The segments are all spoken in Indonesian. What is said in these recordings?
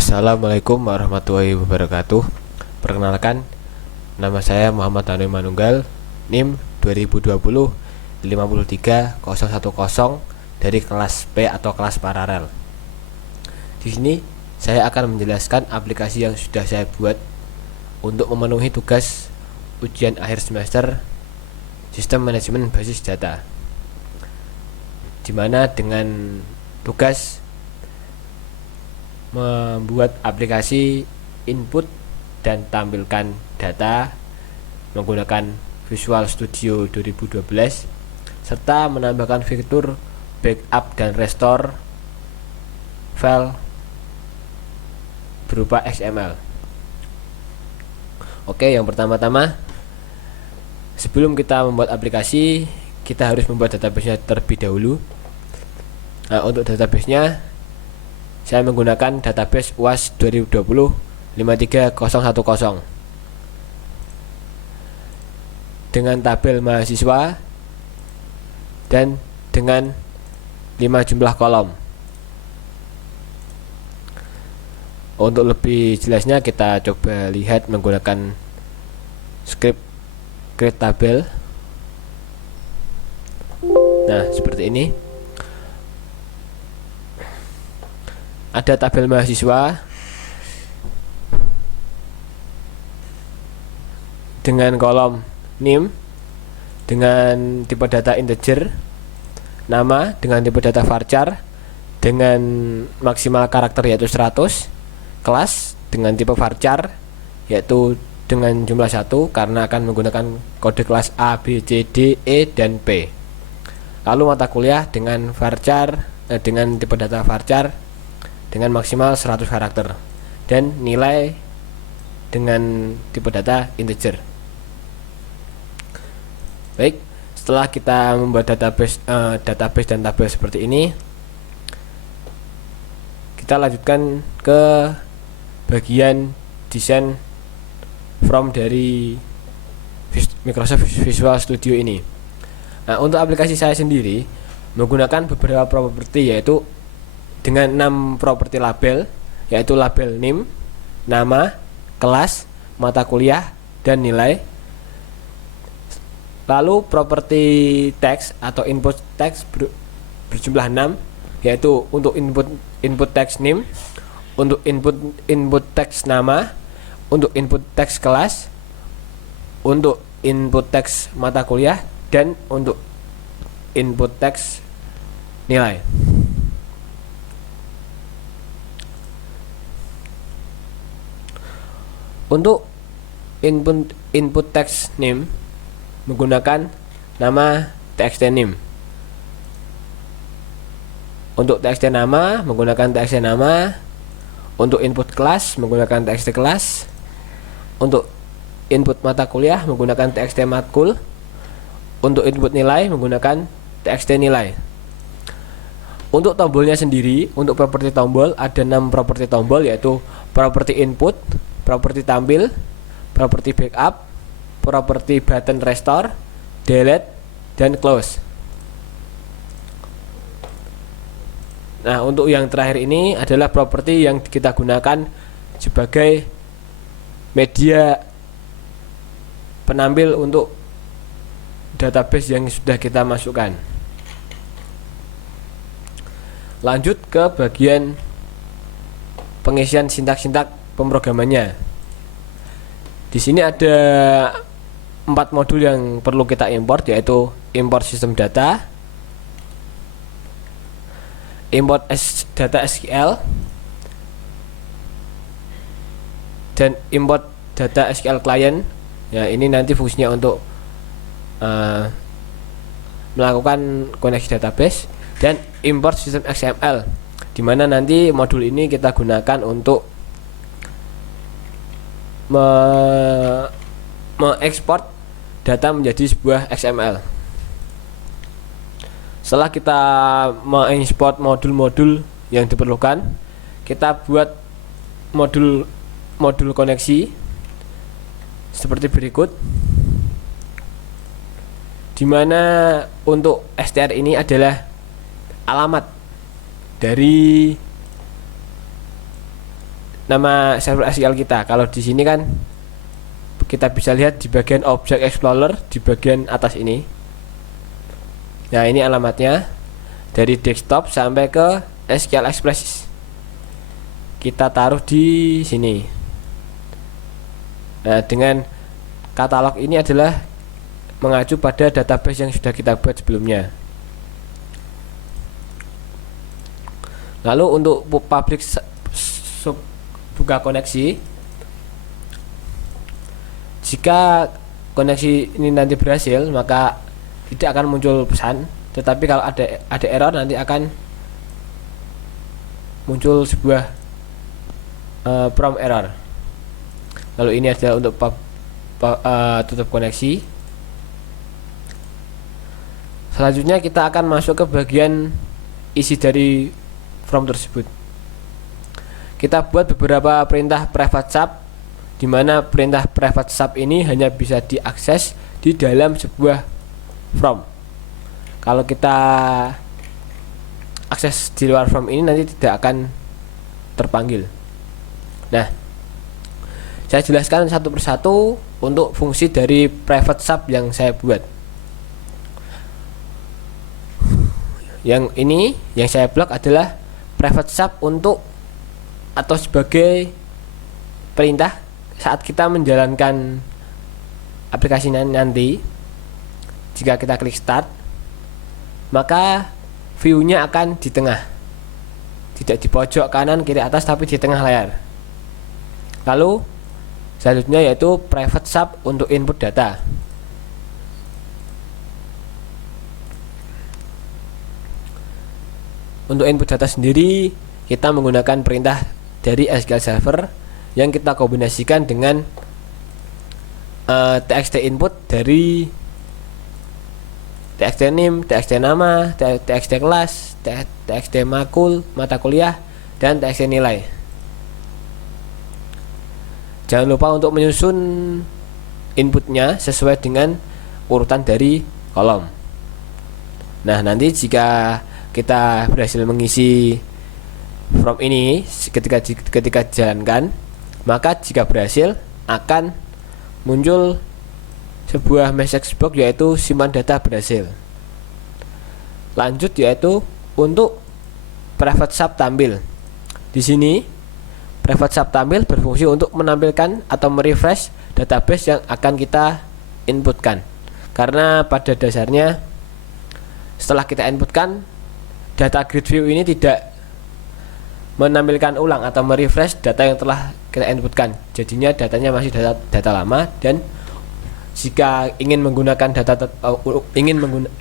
Assalamualaikum warahmatullahi wabarakatuh. Perkenalkan, nama saya Muhammad Tanu Manunggal, NIM 2020 53010 dari kelas P atau kelas paralel. Di sini saya akan menjelaskan aplikasi yang sudah saya buat untuk memenuhi tugas ujian akhir semester Sistem Manajemen Basis Data, dimana dengan tugas membuat aplikasi input dan tampilkan data menggunakan Visual Studio 2012 serta menambahkan fitur backup dan restore file berupa XML. Oke, yang pertama-tama sebelum kita membuat aplikasi, kita harus membuat database-nya terlebih dahulu. Nah, untuk database-nya saya menggunakan database UAS 2020 53010 dengan tabel mahasiswa dan dengan 5 jumlah kolom. Untuk lebih jelasnya kita coba lihat menggunakan script create tabel. Nah, seperti ini. Ada tabel mahasiswa dengan kolom NIM dengan tipe data integer, nama dengan tipe data varchar dengan maksimal karakter yaitu 100, kelas dengan tipe varchar yaitu dengan jumlah 1 karena akan menggunakan kode kelas A, B, C, D, E, dan P. Lalu mata kuliah dengan varchar dengan tipe data varchar dengan maksimal 100 karakter dan nilai dengan tipe data integer. Baik, setelah kita membuat database dan tabel seperti ini, kita lanjutkan ke bagian desain from dari Microsoft Visual Studio ini. Nah, untuk aplikasi saya sendiri menggunakan beberapa properti, yaitu dengan 6 properti label, yaitu label NIM, nama, kelas, mata kuliah, dan nilai. Lalu properti teks atau input teks berjumlah 6, yaitu untuk input teks NIM, untuk input teks nama, untuk input teks kelas, untuk input teks mata kuliah, dan untuk input teks nilai. Untuk input teks NIM menggunakan nama txt NIM. Untuk txt nama menggunakan txt nama. Untuk input kelas menggunakan txt kelas. Untuk input mata kuliah menggunakan txt matkul. Untuk input nilai menggunakan txt nilai. Untuk tombolnya sendiri, untuk properti tombol ada 6 properti tombol, yaitu properti input, properti tampil, properti backup, properti button restore, delete, dan close. Nah, untuk yang terakhir ini adalah properti yang kita gunakan sebagai media penampil untuk database yang sudah kita masukkan. Lanjut ke bagian pengisian sintak-sintak pemrogramannya. Di sini ada 4 modul yang perlu kita import, yaitu import sistem data, import data SQL, dan import data SQL client. Ya, ini nanti fungsinya untuk melakukan koneksi database, dan import sistem XML, dimana nanti modul ini kita gunakan untuk mengekspor data menjadi sebuah XML. Setelah kita mengekspor modul-modul yang diperlukan, kita buat modul koneksi seperti berikut, dimana untuk str ini adalah alamat dari nama server SQL kita. Kalau di sini kan kita bisa lihat di bagian Object Explorer di bagian atas ini. Nah, ini alamatnya dari desktop sampai ke SQL Express. Kita taruh di sini. Nah, dengan katalog ini adalah mengacu pada database yang sudah kita buat sebelumnya. Lalu untuk public buka koneksi, jika koneksi ini nanti berhasil maka tidak akan muncul pesan, tetapi kalau ada error nanti akan muncul sebuah prompt error. Lalu ini adalah untuk tutup koneksi. Selanjutnya kita akan masuk ke bagian isi dari form tersebut. Kita buat beberapa perintah private sub, di mana perintah private sub ini hanya bisa diakses di dalam sebuah form. Kalau kita akses di luar form ini nanti tidak akan terpanggil. Nah, saya jelaskan satu persatu untuk fungsi dari private sub yang saya buat. Yang ini yang saya blok adalah private sub untuk atau sebagai perintah saat kita menjalankan aplikasi nanti. Jika kita klik start, maka view-nya akan di tengah, tidak di pojok kanan kiri atas, tapi di tengah layar. Lalu selanjutnya yaitu private sub untuk input data. Untuk input data sendiri kita menggunakan perintah dari SQL Server yang kita kombinasikan dengan txt input dari txt name, txt nama, txt kelas, txt makul, mata kuliah, dan txt nilai. Jangan lupa untuk menyusun inputnya sesuai dengan urutan dari kolom. Nah, nanti jika kita berhasil mengisi form ini ketika dijalankan, maka jika berhasil akan muncul sebuah message box yaitu simpan data berhasil. Lanjut yaitu untuk private sub tampil. Di sini private sub tampil berfungsi untuk menampilkan atau merefresh database yang akan kita inputkan. Karena pada dasarnya setelah kita inputkan, data grid view ini tidak menampilkan ulang atau merefresh data yang telah kita inputkan. Jadinya datanya masih data lama, dan jika ingin menggunakan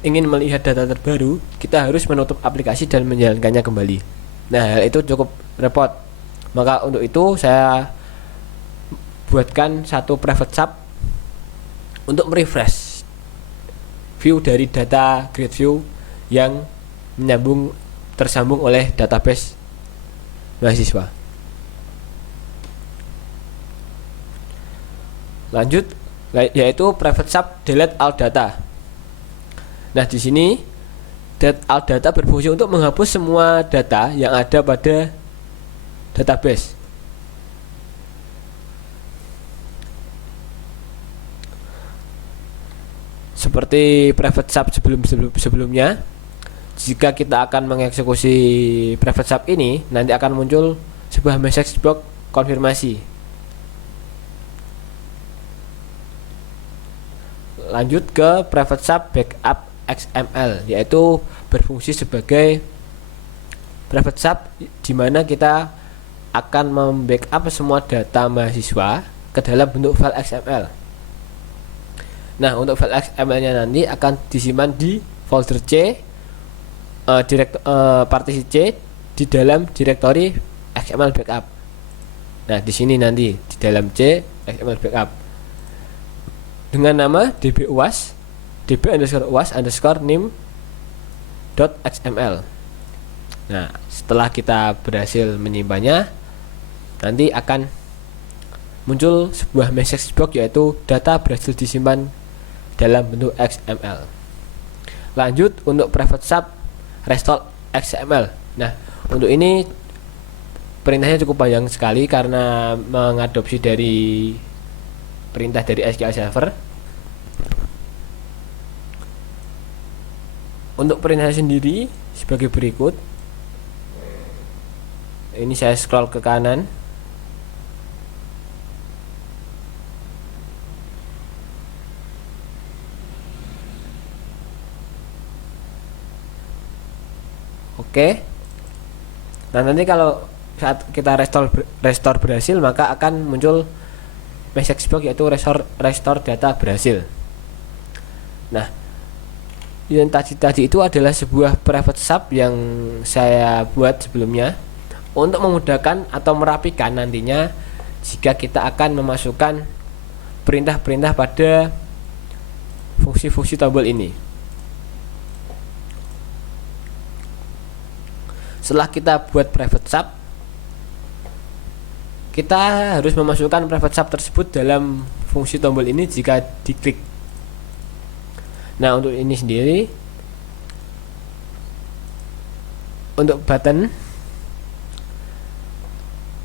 ingin melihat data terbaru, kita harus menutup aplikasi dan menjalankannya kembali. Nah, hal itu cukup repot. Maka untuk itu saya buatkan satu private sub untuk merefresh view dari data grid view yang tersambung oleh database mahasiswa. Lanjut yaitu private sub delete all data. Nah, di sini delete all data berfungsi untuk menghapus semua data yang ada pada database. Seperti private sub sebelumnya, jika kita akan mengeksekusi private sub ini, nanti akan muncul sebuah message box konfirmasi. Lanjut ke private sub backup XML, yaitu berfungsi sebagai private sub di mana kita akan membackup semua data mahasiswa ke dalam bentuk file XML. Nah, untuk file XML-nya nanti akan disimpan di folder C, partisi C di dalam direktori XML backup. Nah, di sini nanti di dalam C XML backup dengan nama dbuas db_uas_name.xml. Nah, setelah kita berhasil menyimpannya, nanti akan muncul sebuah message box yaitu data berhasil disimpan dalam bentuk XML. Lanjut untuk private sub restore XML. Nah, untuk ini perintahnya cukup panjang sekali karena mengadopsi dari perintah dari SQL Server. Untuk perintahnya sendiri sebagai berikut. Ini saya scroll ke kanan. Oke. Nah, nanti kalau saat kita restore berhasil, maka akan muncul message box yaitu restore data berhasil. Nah, yang tadi itu adalah sebuah private sub yang saya buat sebelumnya untuk memudahkan atau merapikan nantinya jika kita akan memasukkan perintah-perintah pada fungsi-fungsi tombol ini. Setelah kita buat private sub, kita harus memasukkan private sub tersebut dalam fungsi tombol ini jika diklik. Nah, untuk ini sendiri, untuk button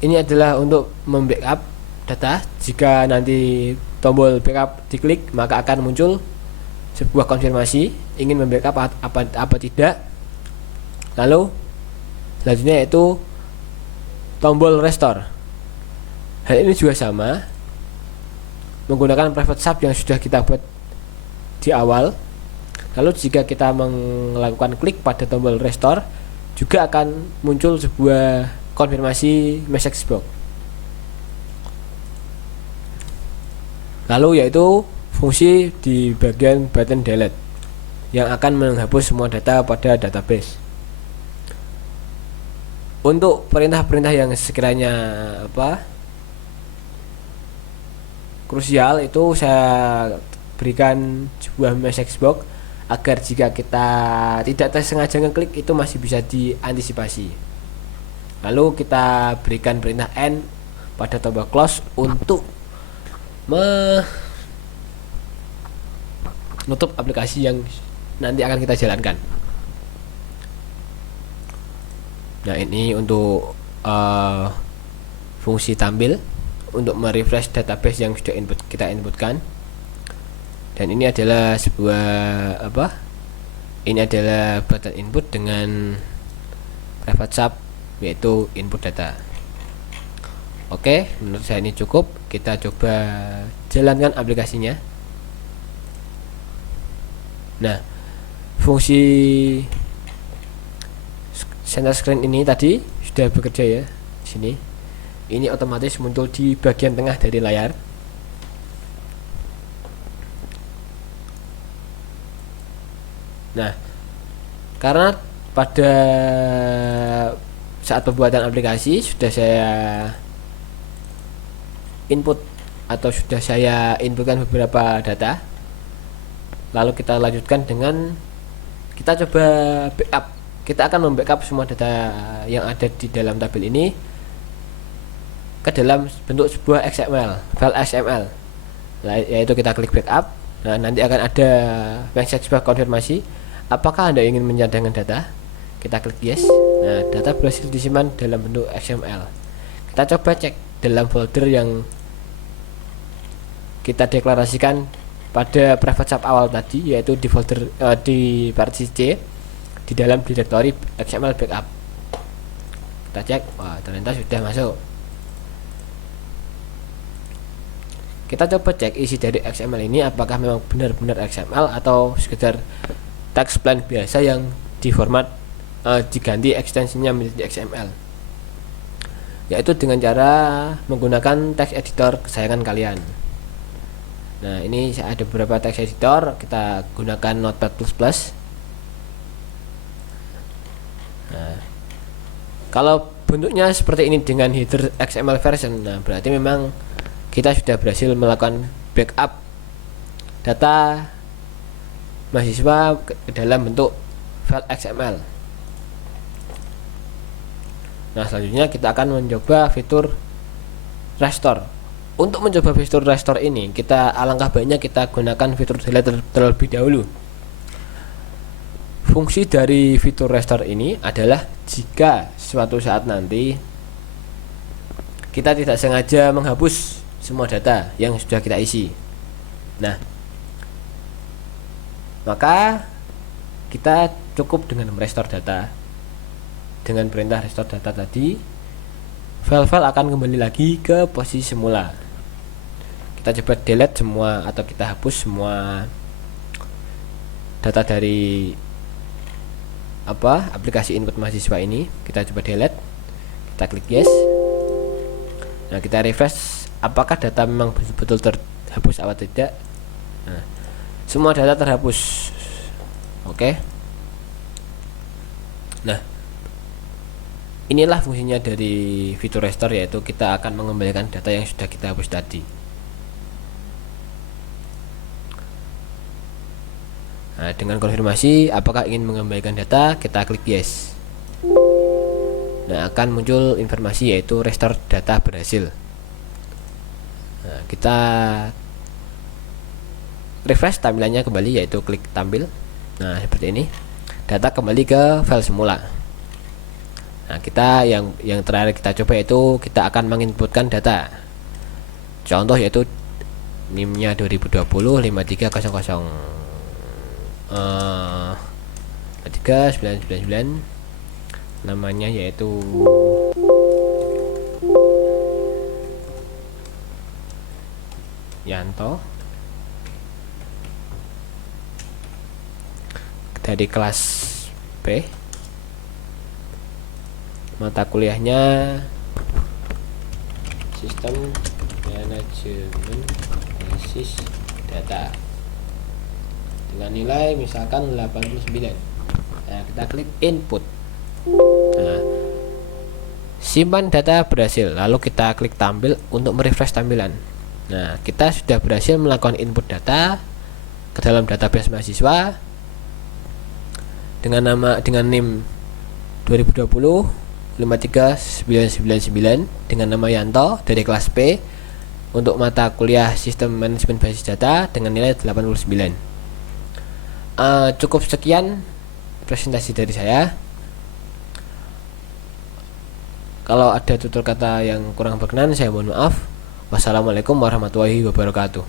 ini adalah untuk membackup data. Jika nanti tombol backup diklik, maka akan muncul sebuah konfirmasi ingin membackup apa tidak. Lalu selanjutnya yaitu tombol restore. Hal ini juga sama, menggunakan private sub yang sudah kita buat di awal. Lalu jika kita melakukan klik pada tombol restore, juga akan muncul sebuah konfirmasi message box. Lalu yaitu fungsi di bagian button delete yang akan menghapus semua data pada database. Untuk perintah-perintah yang sekiranya krusial, itu saya berikan sebuah message box agar jika kita tidak sengaja ngeklik itu masih bisa diantisipasi. Lalu kita berikan perintah end pada tombol close untuk menutup aplikasi yang nanti akan kita jalankan. Nah, ini untuk fungsi tampil untuk merefresh database yang sudah kita inputkan. Dan ini adalah sebuah ini adalah button input dengan private sub yaitu input data. Oke, menurut saya ini cukup. Kita coba jalankan aplikasinya. Nah, fungsi center screen ini tadi sudah bekerja ya. Sini ini otomatis muncul di bagian tengah dari layar. Nah, karena pada saat pembuatan aplikasi sudah saya input atau sudah saya inputkan beberapa data, lalu kita lanjutkan dengan kita coba backup. Kita akan membackup semua data yang ada di dalam tabel ini ke dalam bentuk sebuah XML, file XML. Yaitu kita klik backup. Nah, nanti akan ada message box konfirmasi, apakah Anda ingin menyandangkan data? Kita klik yes. Nah, data berhasil disimpan dalam bentuk XML. Kita coba cek dalam folder yang kita deklarasikan pada private sub awal tadi, yaitu di folder di partisi C di dalam direktori XML backup. Kita cek, wah ternyata sudah masuk. Kita coba cek isi dari XML ini apakah memang benar-benar XML atau sekedar text plain biasa yang diformat diganti ekstensinya menjadi XML, yaitu dengan cara menggunakan text editor kesayangan kalian. Nah, ini ada beberapa text editor, kita gunakan Notepad++. Nah, kalau bentuknya seperti ini dengan header XML version, nah berarti memang kita sudah berhasil melakukan backup data mahasiswa ke dalam bentuk file XML. Nah, selanjutnya kita akan mencoba fitur restore. Untuk mencoba fitur restore ini, alangkah baiknya kita gunakan fitur delete terlebih dahulu. Fungsi dari fitur restore ini adalah jika suatu saat nanti kita tidak sengaja menghapus semua data yang sudah kita isi. Nah, maka kita cukup dengan merestore data. Dengan perintah restore data tadi, file-file akan kembali lagi ke posisi semula. Kita coba delete semua atau kita hapus semua data dari aplikasi input mahasiswa ini. Kita coba delete, kita klik yes. Nah, kita refresh apakah data memang betul-betul terhapus atau tidak. Nah, semua data terhapus. Oke. Nah, inilah fungsinya dari fitur restore, yaitu kita akan mengembalikan data yang sudah kita hapus tadi. Nah, dengan konfirmasi apakah ingin mengembalikan data, kita klik yes. Nah, akan muncul informasi yaitu restore data berhasil. Nah, kita refresh tampilannya kembali, yaitu klik tampil. Nah, seperti ini, data kembali ke file semula. Nah, kita yang terakhir kita coba yaitu kita akan menginputkan data. Contoh yaitu NIM-nya 2020 5300 3999, namanya yaitu Yanto, dari kelas B. Mata kuliahnya Sistem Manajemen Basis Data dengan nilai misalkan 89. Nah, kita klik input. Nah, simpan data berhasil, lalu kita klik tampil untuk merefresh tampilan. Nah, kita sudah berhasil melakukan input data ke dalam database mahasiswa dengan NIM 2020 53999 dengan nama Yanto dari kelas P untuk mata kuliah Sistem Manajemen Basis Data dengan nilai 89. Cukup sekian presentasi dari saya. Kalau ada tutur kata yang kurang berkenan, saya mohon maaf. Wassalamualaikum warahmatullahi wabarakatuh.